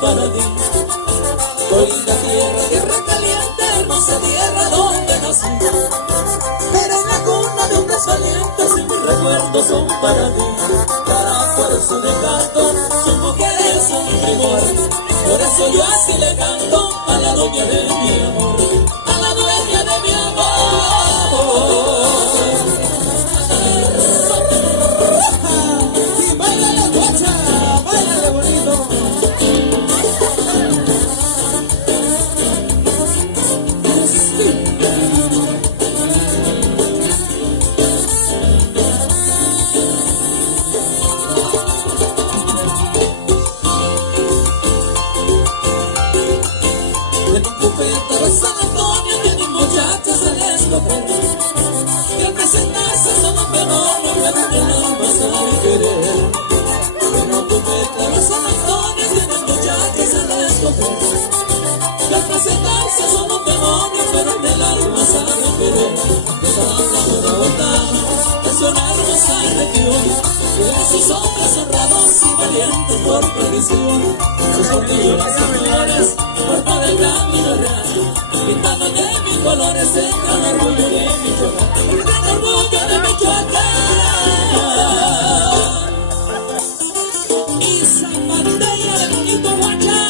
para ti. Hoy la tierra, tierra caliente, hermosa tierra donde nací. Eres la cuna de un desvaliente, y mis recuerdos son para ti. Para por su encanto, sus mujeres son mi primor. Por eso yo así le canto a la dueña de mi amor, a la dueña de mi amor. ¡Báilale, guacha! ¡Báilale bonito! Y al presentarse somos fenómenos, me dan el alma sin querer. Pero tu meta no San Antonio, tiene muchachos en la escoger. Y al presentarse somos fenómenos, me dan el alma sin querer. De cada de botana, es una hermosa región. De sus hombres honrados y valientes por tradición. Sus orgullos y flores, porta del camino real. Pintando de mis colores el gran orgullo de Michoacán, el gran orgullo de Michoacán. Y Zapatella de bonito guachá.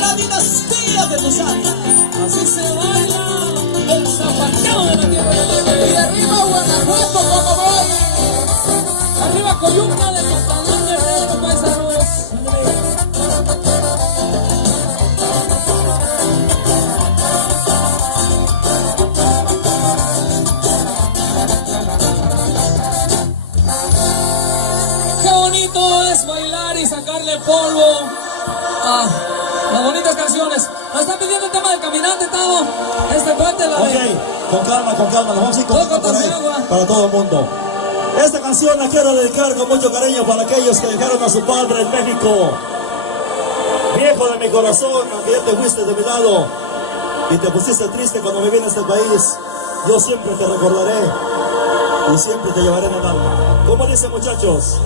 La dinastía de Lozana, así se baila el zapateo de la tierra. Y arriba Guanajuato, como voy. Arriba Coyuca de Catalán Guerrero, paisanos. Qué bonito es bailar y sacarle polvo a las bonitas canciones. Nos están pidiendo el tema del caminante, Tavo. Puente la de... Ok, con calma, nos vamos a ir con por ahí, para todo el mundo. Esta canción la quiero dedicar con mucho cariño para aquellos que dejaron a su padre en México. Viejo de mi corazón, aunque ya te fuiste de mi lado y te pusiste triste cuando me vine a este país, yo siempre te recordaré y siempre te llevaré en el alma. ¿Cómo dicen, muchachos?